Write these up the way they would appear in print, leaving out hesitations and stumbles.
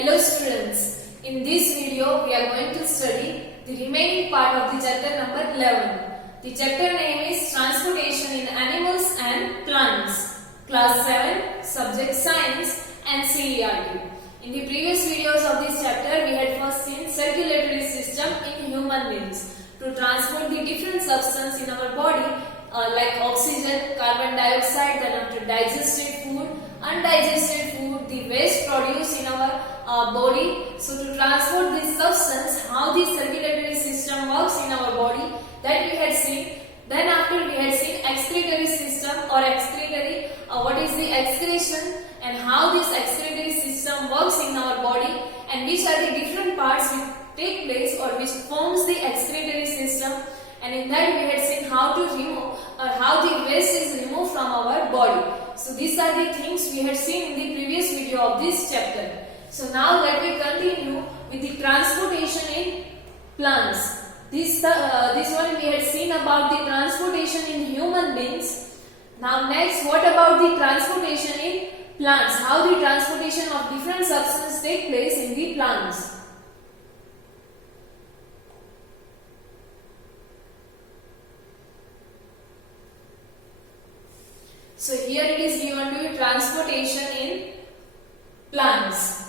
Hello students, in this video we are going to study the remaining part of the chapter number 11. The chapter name is Transportation in Animals and Plants, class 7, subject Science and CERT. In the previous videos of this chapter we had first seen circulatory system in human beings to transport the different substances in our body like oxygen, carbon dioxide, then after digested food, undigested food, the waste produced in our body. So to transport this substance, how the circulatory system works in our body, that we had seen. Then after we had seen excretory system or excretory, what is the excretion and how this excretory system works in our body and which are the different parts which take place or which forms the excretory system. And in that we had seen how to remove or how the waste is removed from our body. So these are the things we had seen in the previous video of this chapter. So now let me continue with the transportation in plants. This one we had seen about the transportation in human beings. Now next, what about the transportation in plants? How the transportation of different substances take place in the plants. So here it is given to you transportation in plants.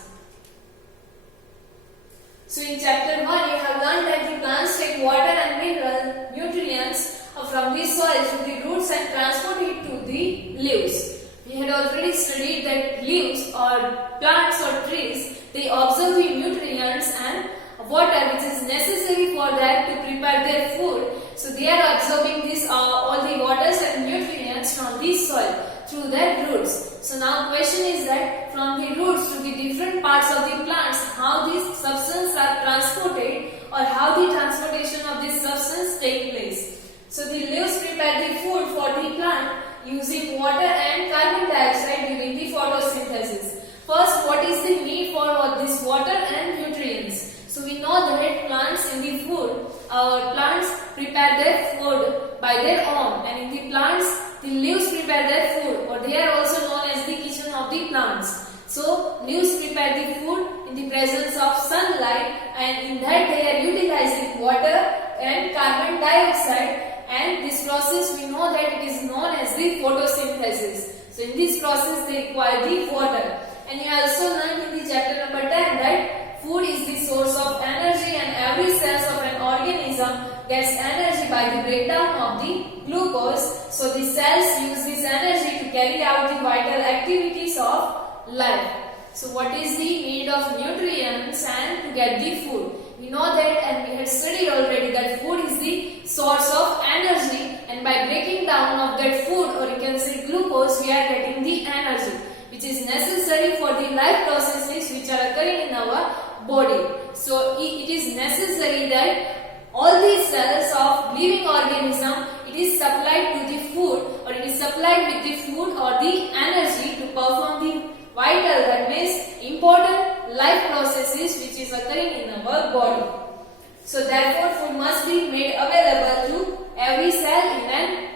So in chapter 1 you have learned that the plants take water and mineral nutrients from the soil to the roots and transport it to the leaves. We had already studied that leaves or plants or trees, they absorb the nutrients and water which is necessary for that to prepare their food. So they are absorbing this all the waters and nutrients from the soil through their roots. So now question is that from the roots to the different parts of the plants, how these substances are transported or how the transportation of this substance take place. So the leaves prepare the food for the plant using water and carbon dioxide during the photosynthesis. First, what is the need for this water and nutrients? So we know that plants in the food, plants prepare their food by their own, and in the plants, the leaves prepare their food, or they are also known as the kitchen of the plants. So leaves prepare the food in the presence of sunlight, and in that they are utilizing water and carbon dioxide, and this process we know that it is known as the photosynthesis. So in this process they require the water. And you also learned in the chapter number 10 that food is the source of energy and every cell of an organism gets energy by the breakdown of the glucose. So the cells use this energy to carry out the vital activities of life. So what is the need of nutrients and to get the food? We know that and we had studied already that food is the source of energy, and by breaking down of that food, or you can say glucose, we are getting the energy which is necessary for the life processes which are occurring in our body. So it is necessary that all these cells of living organism, it is supplied to the food, or it is supplied with the food or the energy to perform the vital, that means important life processes which is occurring in our body. So therefore food must be made available to every cell in an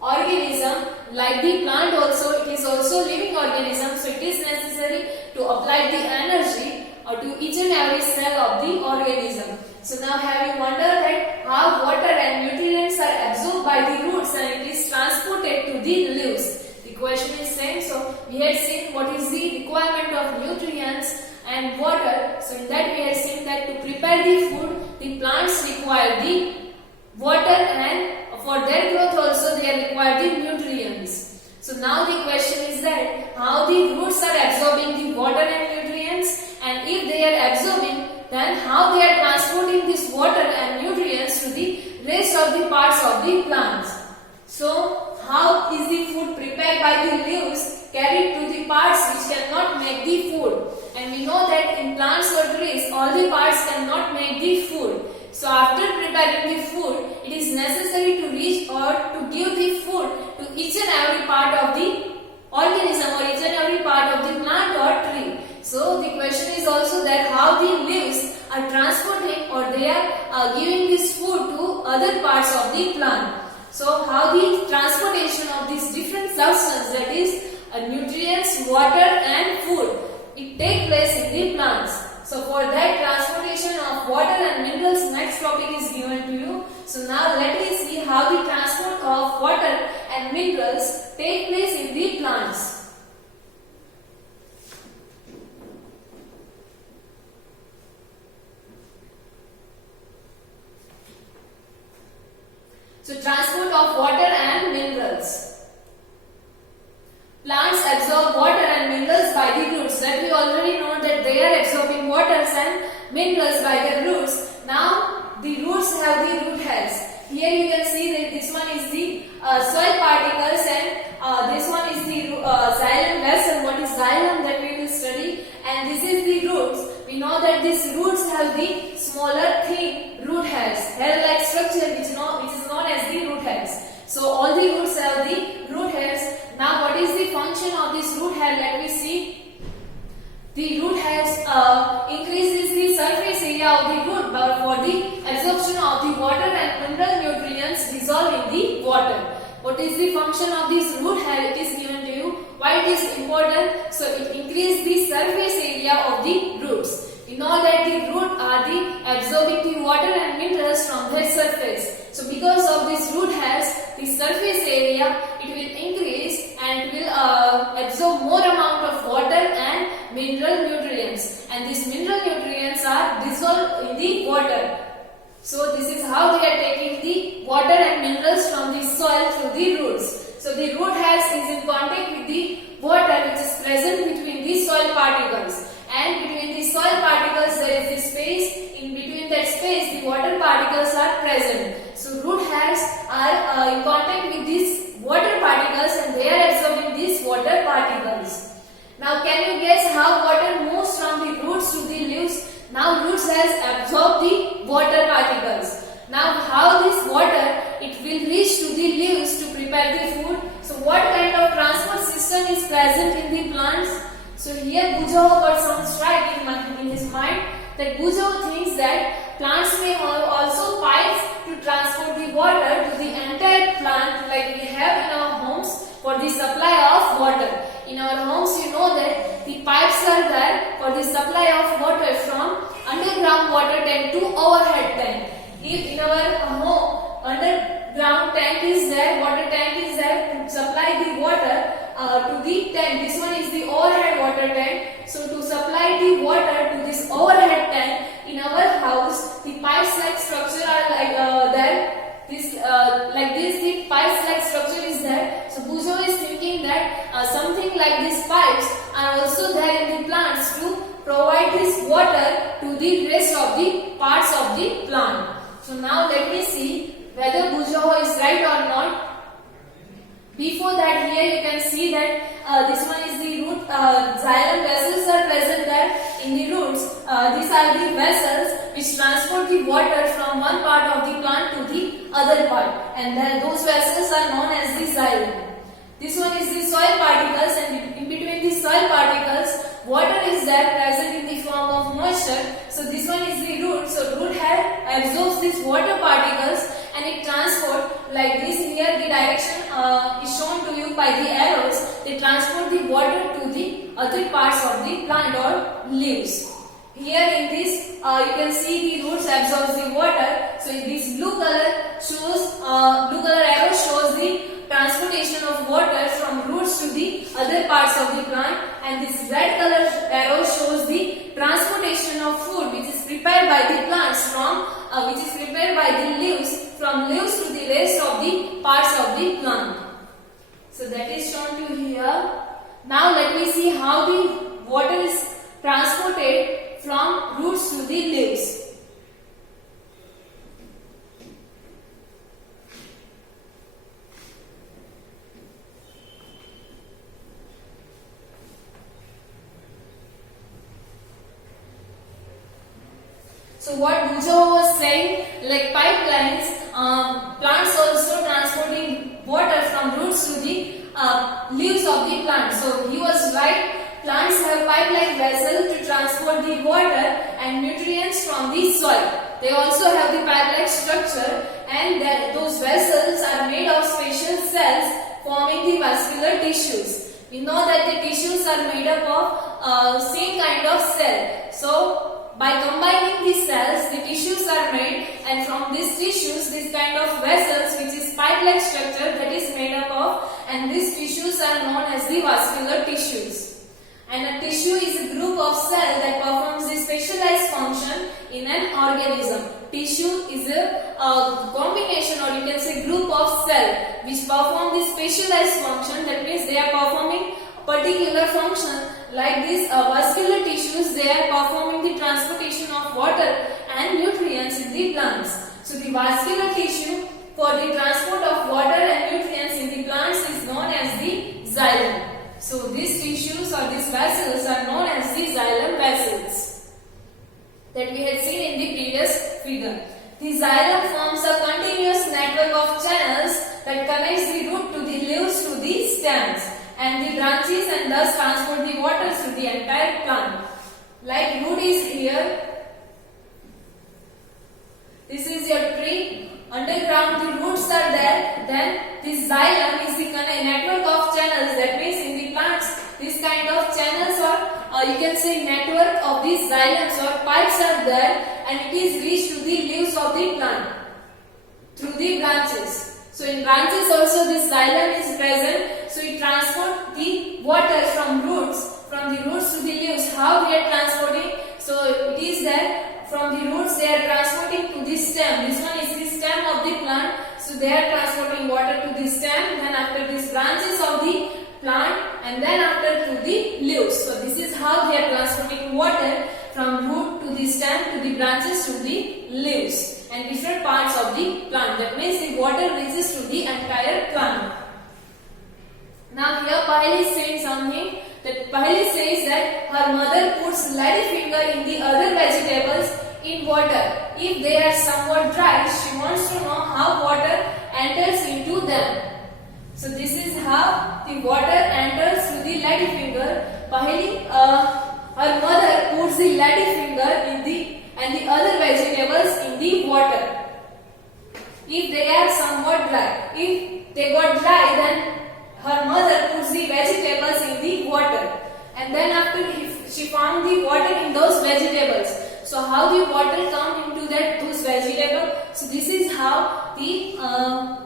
organism. Like the plant also, it is also living organism, so it is necessary to apply the energy or to each and every cell of the organism. So now have you wondered that how water and nutrients are absorbed by the roots and it is transported to the leaves? The question is same. So we had seen what is the requirement of nutrients and water. So in that we had seen that to prepare the food, the plants require the water, and for their growth also they require the nutrients. So now the question is that how the roots are absorbing the water and nutrients, and if they are absorbing, then how they are transporting this water and nutrients to the rest of the parts of the plants. So how is the food prepared by the leaves carried to the parts which cannot make the food? And we know that in plants or trees all the parts cannot make the food. So after preparing the food, it is necessary to reach or to give the food to each and every part of the organism or each and every part of the plant or tree. So the question is also that how the leaves are transporting or they are giving this food to other parts of the plant. So how the transportation of these different substances, that is nutrients, water and food, it take place in the plants. So for that transportation of water and minerals, next topic is given to you. So now let me see how the transport of water and minerals take place in the plants. So transport of water and minerals. Plants absorb water and minerals by the roots. That we already know that they are absorbing waters and minerals by their roots. Now the roots have the root hairs. Here you can see that this one is the soil particles and this one is the xylem vessel. What is xylem, that we will study, and this is the roots. We know that these roots have the smaller thin root hairs, hair-like structure which is known as the root hairs. So all the roots have the root hairs. Now what is the function of this root hair? Let me see. The root hairs increases the surface area of the root for the absorption of the water and mineral nutrients dissolved in the water. What is the function of this root hair? It is given to you. Why it is important? So it increases the surface area of the roots. We know that the root are the absorbing the water and minerals from their surface. So because of this root hairs, the surface area it will increase and will absorb more amount of water and mineral nutrients. And these mineral nutrients are dissolved in the water. So this is how they are taking the water and minerals from the soil through the roots. So the root hairs is in contact with the water which is present between the soil particles. And between the soil particles there is a space. In between that space the water particles are present. So root hairs are in contact with these water particles and they are absorbing these water particles. Now can you guess how water moves from the roots to the leaves? Now roots has absorbed the water particles. Now how this water it will reach to the leaves to prepare the food. So what kind of transport system is present in the plants? So here Bujoho got some strike in his mind, that Bujoho thinks that plants may have also pipes to transport the water to the entire plant, like we have in our homes for the supply of water. In our homes you know that the pipes are there for the supply of water from underground water tank to overhead tank. If in our home underground tank is there, water tank is there to supply the water to the tank. This one is the overhead water tank. So to supply the water to this overhead tank in our house, the pipes like structure are like there. This like this, the pipes like structure is there. So Bujoho is thinking that something like these pipes are also there in the plants to provide this water to the rest of the parts of the plant. So now let me see whether Bujoho is right or not. Before that, here you can see that this one is the root, xylem vessels are present there in the roots. These are the vessels which transport the water from one part of the plant to the other part, and then those vessels are known as the xylem. This one is the soil particles, and in between the soil particles, water is there present in the form of moisture. So this one is the root. So root hair absorbs these water particles and it transport like this. Here the direction is shown to you by the arrows. They transport the water to the other parts of the plant or leaves. Here in this you can see the roots absorbs the water. So this blue color arrow shows the transportation of water from roots to the other parts of the plant, and this red color arrow shows the transportation of food which is prepared by the plants by the leaves, from leaves to the rest of the parts of the plant. So that is shown to here. Now let me see how the water is transported from roots to the leaves. So what Bujoho was saying, like pipelines, plants also transporting water from roots to the leaves of the plant. So he was right. Plants have pipe-like vessels to transport the water and nutrients from the soil. They also have the pipe-like structure, and those vessels are made of special cells forming the vascular tissues. We know that the tissues are made up of same kind of cell. So by combining these cells, the tissues are made, and from these tissues, this kind of vessels, which is pipe-like structure, that is made up of, and these tissues are known as the vascular tissues. And a tissue is a group of cells that performs a specialized function in an organism. Tissue is a combination, or you can say group of cells which perform this specialized function. That means they are performing a particular function. Like these vascular tissues, they are performing the transportation of water and nutrients in the plants. So the vascular tissue for the transport of water and nutrients in the plants is known as the xylem. So these tissues or these vessels are known as the xylem vessels that we had seen in the previous figure. The xylem forms a continuous network of channels that connects the root to the leaves to the stems and the branches, and thus transport the water to the entire plant. Like root is here. This is your tree. Underground the roots are there. Then this xylem is the network of channels. That means in the plants, this kind of channels or you can say network of these xylems or pipes are there, and it is reached to the leaves of the plant through the branches. So in branches also this xylem is present. So it transports the water from the roots to the leaves. How we are transporting? So it is that from the roots they are transporting to the stem. This one is the stem of the plant. So they are transporting water to the stem. Then after these branches of the plant, and then after to the leaves. So this is how they are transporting water from root to the stem to the branches to the leaves and different parts of the plant. That means the water reaches to the entire plant. Now here Paheli is saying something. That Paheli says that her mother puts ladyfinger in the other vegetables in water. If they are somewhat dry, she wants to know how water enters into them. So this is how the water enters through the ladyfinger. Paheli, her mother puts the ladyfinger in the other vegetables in the water. If they are somewhat dry, if they got dry, then her mother puts the vegetables in the water, and then after she found the water in those vegetables. So how the water come into those vegetables? So this is how the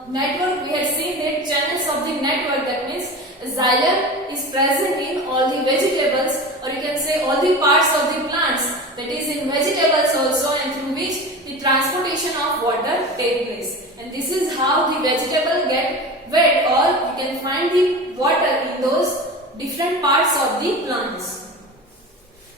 network, we have seen that channels of the network. That means xylem is present in all the vegetables, or you can say all the parts of the plants, that is in vegetables also, and through which the transportation of water take place. And this is how the vegetable get wet, or you can find the water in those different parts of the plants.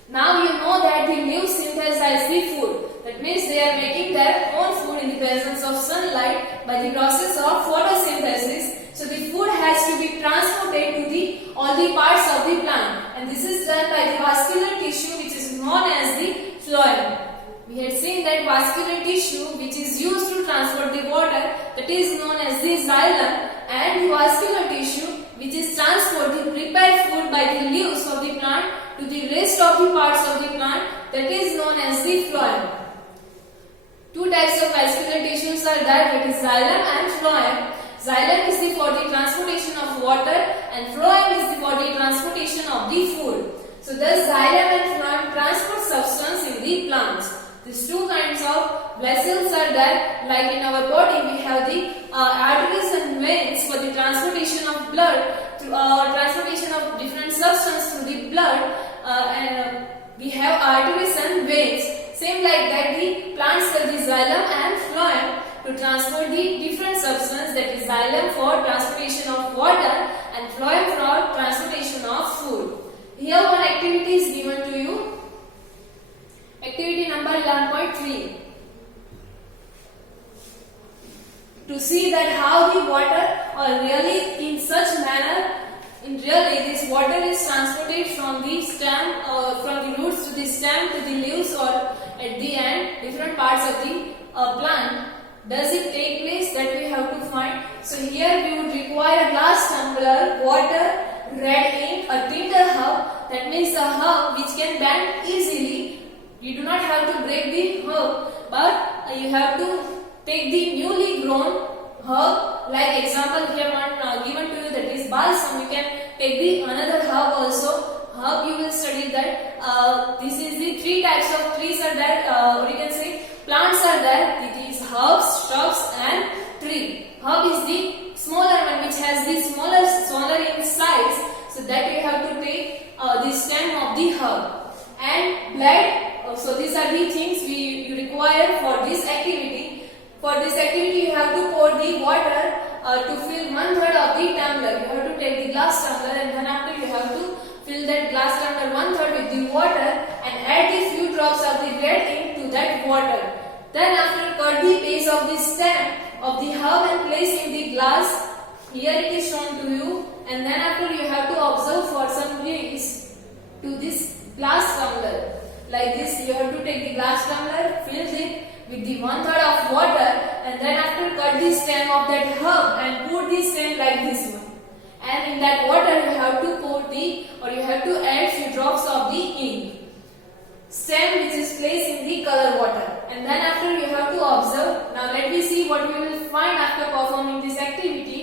Now you know that the leaves synthesize the food. That means they are making their own food in the presence of sunlight by the process of photosynthesis. So the food has to be transported to all the parts of the plant, and this is done by the vascular tissue, which is known as the phloem. We had seen that vascular tissue, which is used to transport the water, that is known as the xylem, and the vascular tissue, which is transport the prepared food by the leaves of the plant to the rest of the parts of the plant, that is known as the phloem. Two types of vascular tissues are there, that is xylem and phloem. Xylem is for the transportation of water, and phloem is for the transportation of the food. So thus xylem and phloem transport substance in the plants. These two kinds of vessels are there. Like in our body, we have the arteries and veins for the transportation of blood, transportation of different substance through the blood, and we have arteries and veins. Same like that, the plants have the xylem and phloem to transport the different substance, that is xylem for transportation of water and phloem for transportation of food. Here one activity is given to you. Activity number 11.3. To see that how the water, or really in such manner, in really this water is transported from the stem, from the roots to the stem to the leaves, or at the end different parts of the plant. Does it take place? That we have to find. So here we would require a glass tumbler, water, red ink, a tinder herb. That means a herb which can bend easily. You do not have to break the herb, but you have to take the newly grown herb. Like example here one given to you, that is balsam. You can take the another herb also, herb you will study that this is the three types of trees are there, or you can say plants are there. It is herbs, shrubs and tree. Herb is the smaller one which has the smaller in size, so that you have to take the stem of the herb. And blade, so these are the things you require for this activity. For this activity you have to pour the water to fill 1/3 of the tumbler. You have to take the glass tumbler and then after you have to fill that glass tumbler 1/3 with the water and add the few drops of the red ink to that water. Then after cut the base of the stem of the herb and place in the glass. Here it is shown to you, and then after you have to observe for some minutes to this glass tumbler. Like this, you have to take the glass tumbler, fill it with the 1/3 of water, and then after cut the stem of that herb and put the stem like this one. And in that water you have to you have to add few drops of the ink. Stem which is placed in the color water, and then after you have to observe. Now let me see what you will find after performing this activity.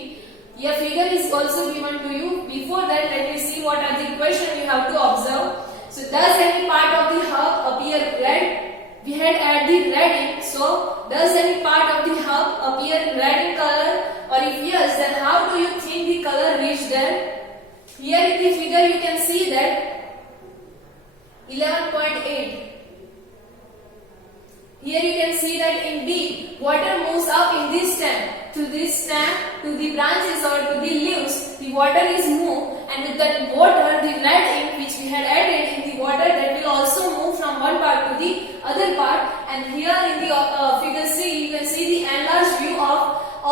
Here figure is also given to you. Before that, let me see what are the questions you have to observe. So does any part of the herb appear red? We had added the red ink. So does any part of the herb appear red in color? Or if yes, then how do you think the color reached there? Here in the figure you can see that 11.8. Here you can see that in B, water moves up in this stem. To this stem, to the branches or to the leaves, the water is moved, and with that water, the red ink which we had added in the water, that will also move from one part to the other part. And here in the figure C, you can see the enlarged view of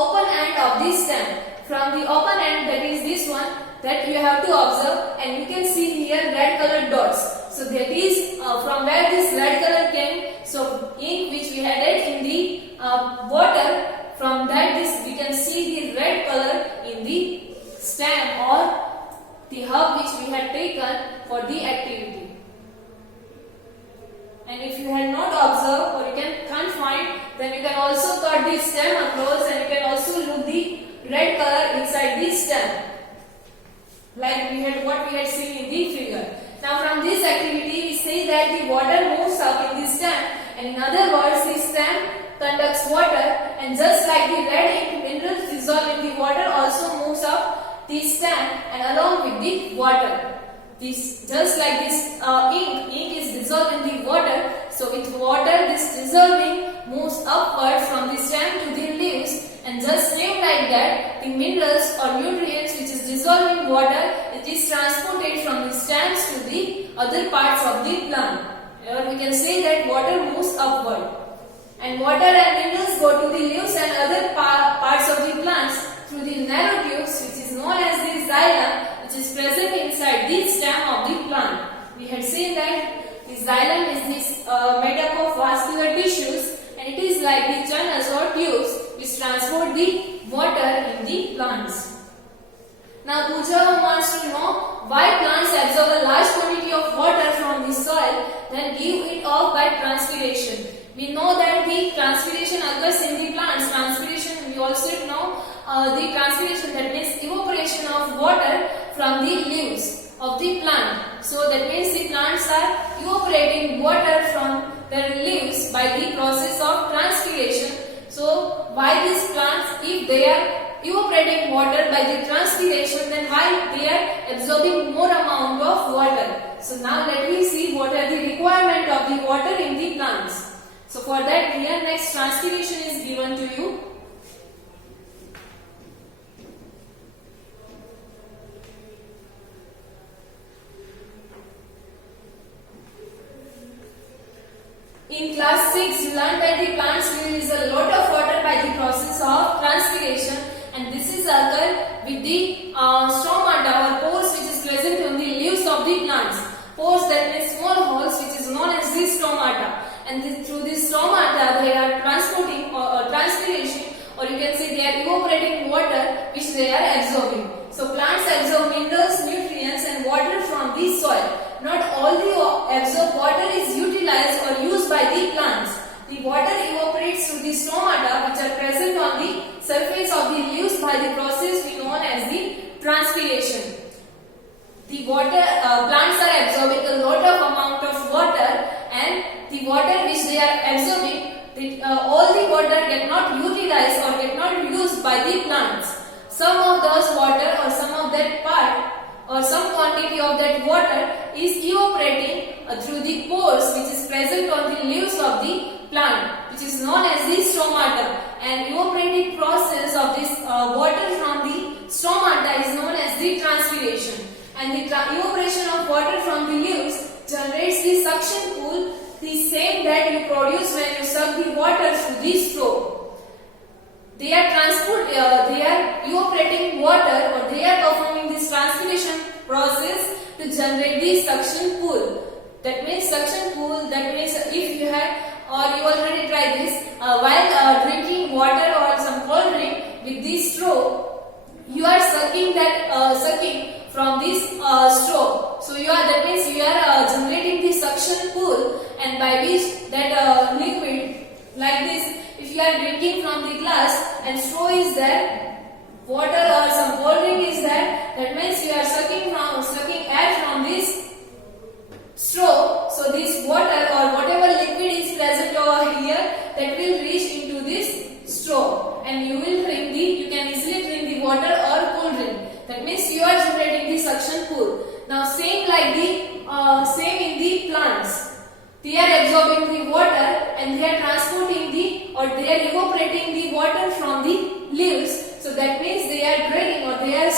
open end of this stem. From the open end, that is this one, that you have to observe, and you can see here red colored dots. So that is from where this red color came. So ink which we added in the water, from that we can see the red color in the stem or the herb which we had taken for the activity. And if you had not observed or you can't find, then you can also cut the stem across and you can also look the red color inside the stem, like what we had seen in the figure. Now from this activity we say that the water moves up in the stem, and in other words the stem conducts water, and just like the red ink minerals dissolve in the water also moves up the stem and along with the water. Just like this ink is dissolved in the water, so with water this dissolving moves upward from the stem to the leaves, and just same like that the minerals or nutrients which is dissolved in water, it is transported from the stems to the other parts of the plant. Or we can say that water moves upward, and water and minerals go to the leaves and other parts of the plants through the narrow tubes which is known as the xylem, which is present inside the stem of the plant. We had seen that the xylem is this made up of vascular tissues, and it is like the channels or tubes which transport the water in the plants. Now Pooja wants to know why plants absorb a large quantity of water from the soil, then give it off by transpiration. We know that the transpiration occurs in the plants. Transpiration, we also know the transpiration, that means evaporation of water from the leaves of the plant. So that means the plants are evaporating water from their leaves by the process of transpiration. So why these plants, if they are evaporating water by the transpiration, then why they are absorbing more amount of water? So now let me see what are the requirement of the water in the plants. So for that, here next transpiration is given to you. In class 6, you learned that the plants release a lot of water by the process of transpiration, and this is occur with the stomata or pores which is present on the leaves of the plants. Pores, that means small holes, which is known as the stomata. And through this stomata they are transporting transpiration, or you can say they are evaporating water which they are absorbing. So plants absorb minerals, nutrients and water from the soil. Not all the absorbed water is utilized or used by the plants. The water evaporates through the stomata which are present on the surface of the leaves by the process we known as the transpiration. The water plants are by the plants. Some of those water or some of that part or some quantity of that water is evaporating through the pores which is present on the leaves of the plant, which is known as the stomata. And evaporating process of this water from the stomata is known as the transpiration. And the evaporation of water from the leaves generates the suction pool, the same that you produce when you suck the water through the straw. They are evaporating water, or they are performing this transpiration process to generate the suction pool. That means suction pool, that means if you had or you already tried this while drinking water or some cold drink with this straw, you are sucking from this straw. So that means you are generating the suction pool, and by which that liquid like this, if you are drinking from the glass and straw is there, water or some cold drink is there, that means you are sucking air from this straw. So this water or whatever liquid is present over here, that will reach into this straw, and you can easily drink the water or cold drink. That means you are generating the suction pool. Now same in the plants. They are absorbing the water and they are transporting they are evaporating the water from the leaves. So that means they are draining or they are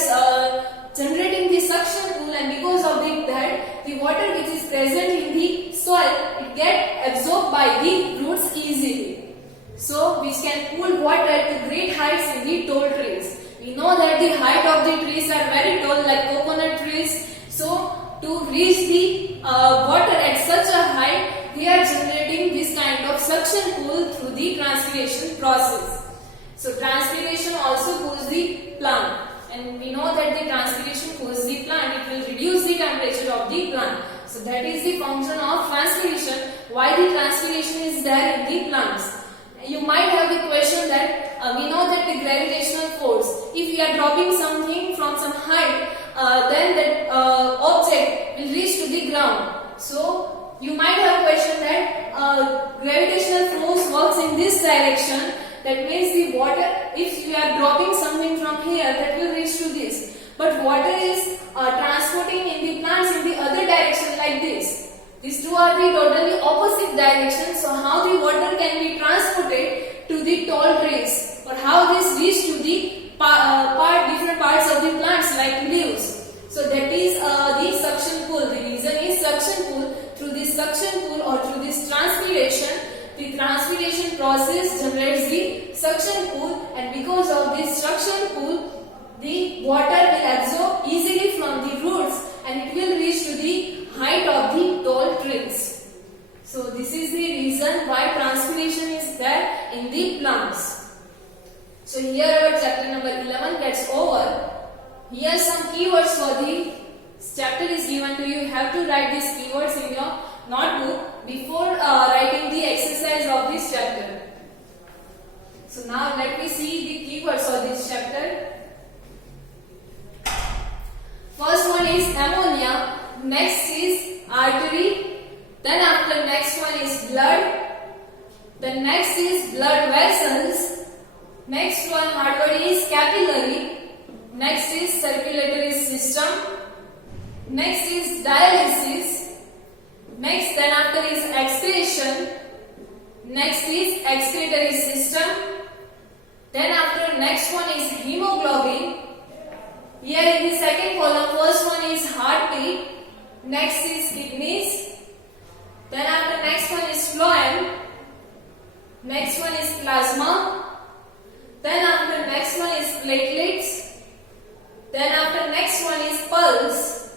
generating the suction pool, and because of that, the water which is present in the soil, it get absorbed by the roots easily. So which can pull water to great heights in the tall trees. We know that the height of the trees are very tall, like coconut trees. So to reach the water at such a height, they are generating this kind of suction pool through the transpiration process. So transpiration also cools the plant, and we know that the transpiration cools the plant. It will reduce the temperature of the plant. So that is the function of transpiration. Why the transpiration is there in the plants? You might have the question that we know that the gravitational force, if we are dropping something from some height, then that object will reach to the ground. So you might have question that gravitational force works in this direction. That means the water, if you are dropping something from here, that will reach to this. But water is transporting in the plants in the other direction like this. These two are the totally opposite directions. So how the water can be transported to the tall trees, or how this reach to the different parts of the plants like leaves. So that is the suction pool. The reason is suction pool. Through this suction pool or through this transpiration, the transpiration process generates the suction pool, and because of this suction pool, the water will absorb easily from the roots and it will reach to the height of the tall trees. So this is the reason why transpiration is there in the plants. So here our chapter number 11 gets over. Here some keywords for the chapter is given to you. You have to write these keywords in your notebook before writing the exercise of this chapter. So now let me see the keywords of this chapter. First one is ammonia, next is artery, then after next one is blood, the next is blood vessels, next one hard word is capillary, next is circulatory system, next is dialysis, next then after is excretion, next is excretory system, then after next one is hemoglobin. Here in the second column, first one is heartbeat, next is kidneys, then after next one is phloem, next one is plasma, then after next one is platelets, then after next one is pulse,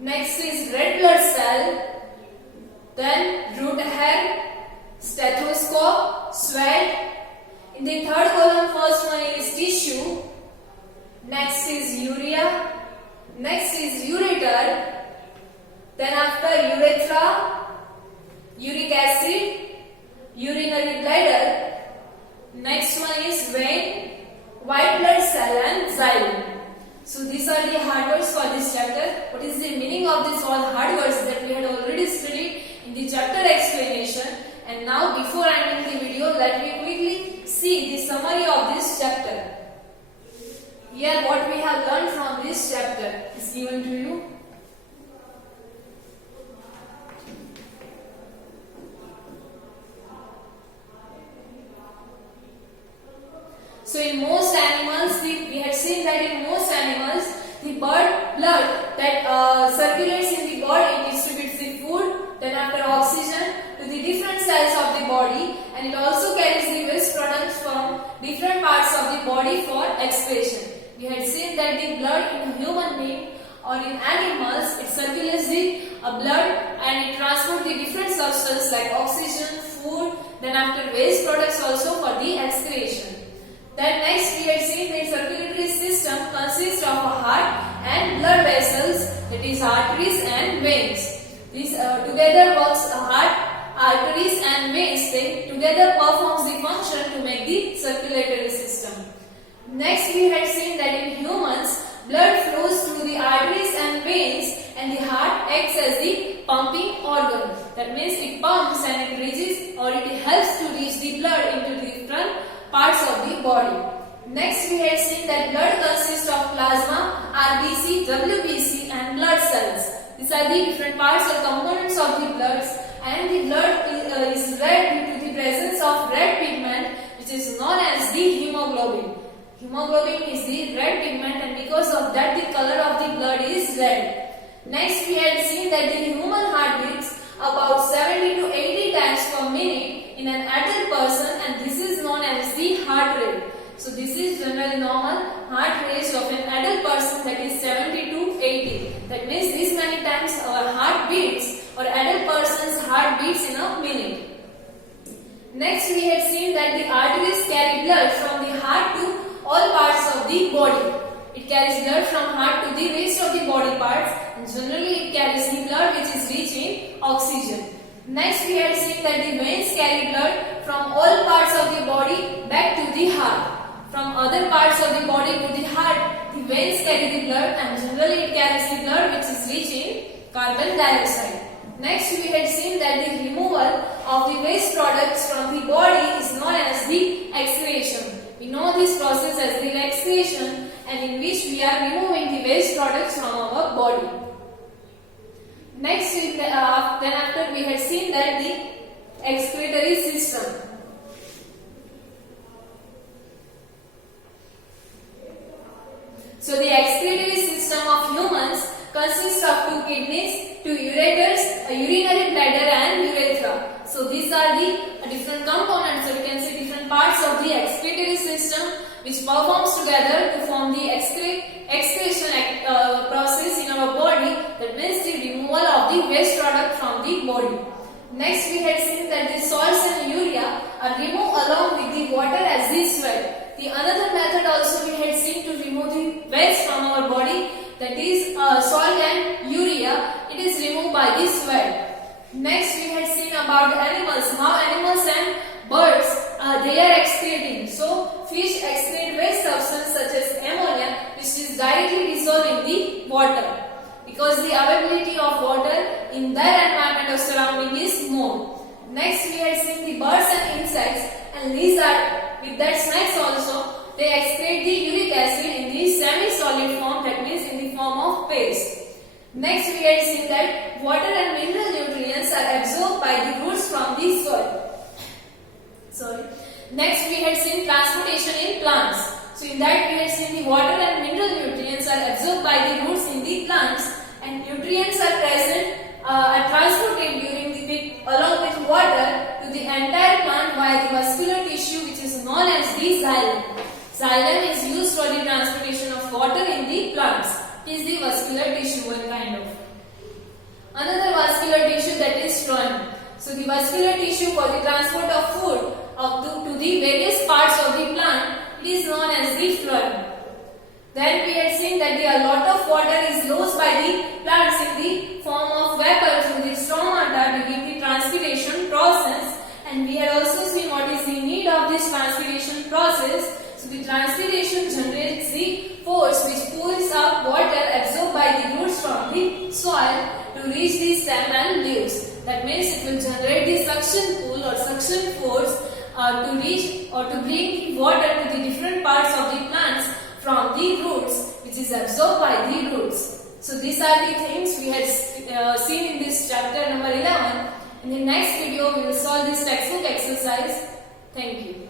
next is red blood cell, then root hair, stethoscope, sweat. In the third column, first one is tissue, next is urea, next is ureter, then after urethra, uric acid, urinary bladder, next one is vein, white blood cell and xylem. So these are the hard words for this chapter. What is the meaning of these all hard words that we had already studied in the chapter explanation? And now before ending the video, let me quickly see the summary summary of this chapter. Here what we have learned from this chapter is given to you. So in most animals, we had seen that in most animals, the blood that circulates in the body distributes the food, then after oxygen to the different cells of the body, and it also carries the waste products from different parts of the body for excretion. We had seen that the blood in a human being or in animals, it circulates the blood and it transports the different substances like oxygen, food, then after waste products also for the excretion. Then next we had seen the circulatory system consists of a heart and blood vessels, that is arteries and veins. These together works heart, arteries and veins, they together performs the function to make the circulatory system. Next we had seen that in humans, blood flows through the arteries and veins and the heart acts as the pumping organ. That means it pumps and it reaches or it helps to reach the blood into the different parts of the body. Next we had seen that blood consists of plasma, RBC, WBC and blood cells. These are the different parts or components of the blood, and the blood is red due to the presence of red pigment which is known as the hemoglobin. Hemoglobin is the red pigment and because of that the color of the blood is red. Next we had seen that the human heart beats about 70 to 80 times per minute in an adult person, and this is known as the heart rate. So this is generally normal heart rate of an adult person, that is 70 to 80. That means this many times our heart beats or adult person's heart beats in a minute. Next we had seen that the arteries carry blood from the heart to all parts of the body. It carries blood from heart to the rest of the body parts, and generally it carries the blood which is rich in oxygen. Next we had seen that the veins carry blood from all parts of the body back to the heart. From other parts of the body to the heart, the veins carry the blood and generally it carries the blood which is rich in carbon dioxide. Next we had seen that the removal of the waste products from the body is known as the excretion. We know this process as the excretion, and in which we are removing the waste products from our body. Next, then after we had seen that the excretory system. So the excretory system of humans consists of two kidneys, two ureters, a urinary bladder and urethra. So these are the different components, or you can say different parts of the excretory system which performs together to form the excretion process in our body, that means the removal of the waste product from the body. Next we had seen that the salts and urea are removed along with the water as the sweat. The another method also we had seen to remove the waste from our body, that is salt and urea, it is removed by the sweat. Next we had seen about the animals. Now animals and birds, they are excreting. So fish excrete waste substance such as ammonia, which is directly dissolved in the water, because the availability of water in their environment or surrounding is more. Next we had seen the birds and insects and lizard with their snacks also, they excrete the uric acid in the semi-solid form, that means in the form of paste. Next we had seen that water and mineral nutrients are absorbed by the roots from the soil. Next we had seen transportation in plants. So in that we had seen the water and mineral nutrients are absorbed by the roots in the plants, and nutrients are present are transported along with water to the entire plant via the vascular tissue which is known as the xylem. Xylem is used for the transportation of water in the plants. It is the vascular tissue, one kind of. Another vascular tissue, that is phloem. So the vascular tissue for the transport of food to the various parts of the plant, it is known as the phloem. Then we had seen that a lot of water is lost by the plants in the form of vapor through the stomata during the transpiration process, and we had also seen what is the need of this transpiration process. So the transpiration generates the force which pulls up water absorbed by the roots from the soil to reach the stem and leaves. That means it will generate the suction pull or suction force to reach or to bring water to the different parts of the plants from the roots, which is absorbed by the roots. So these are the things we had seen in this chapter number 11. In the next video, we will solve this textbook exercise. Thank you.